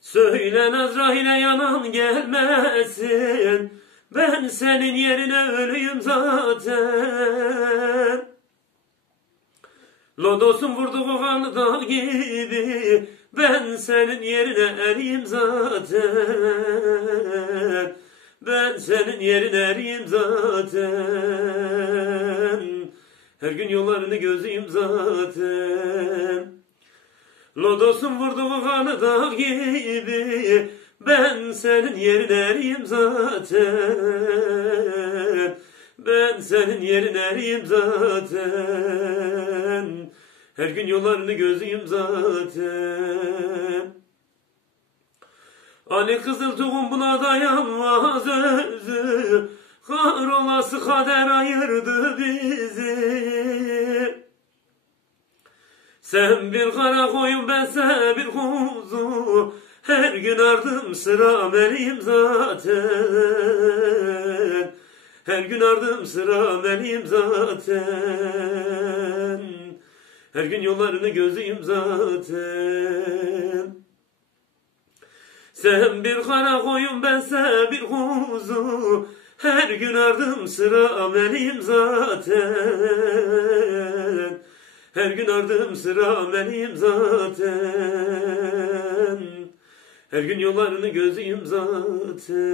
Söyle Azrail'e yanan gelmesin, ben senin yerine ölüyüm zaten. Lodos'un vurduğu kanı dağ gibi, ben senin yerine eriyim zaten. Ben senin yerine eriyim zaten. Her gün yollarını gözüyüm zaten. Lodos'un vurduğu kanı dağ gibi, ben senin yerine eriyim zaten. Ben senin yerine eriyim zaten. Her gün yollarını gözüyüm zaten. Ali Kızıltuğ'un buna dayanmaz özü, kahrolası kader ayırdı bizi. Sen bir kara koyun, bense bir kuzu, her gün ardım sıra meliyim zaten. Her gün ardım sıra meliyim zaten. Her gün yollarını gözüyüm zaten. Sen bir kara koyun, bense bir kuzu, her gün ardım sıra meliyim zaten. Her gün ardım sıra meliyim zaten. Her gün yollarını gözüyüm zaten.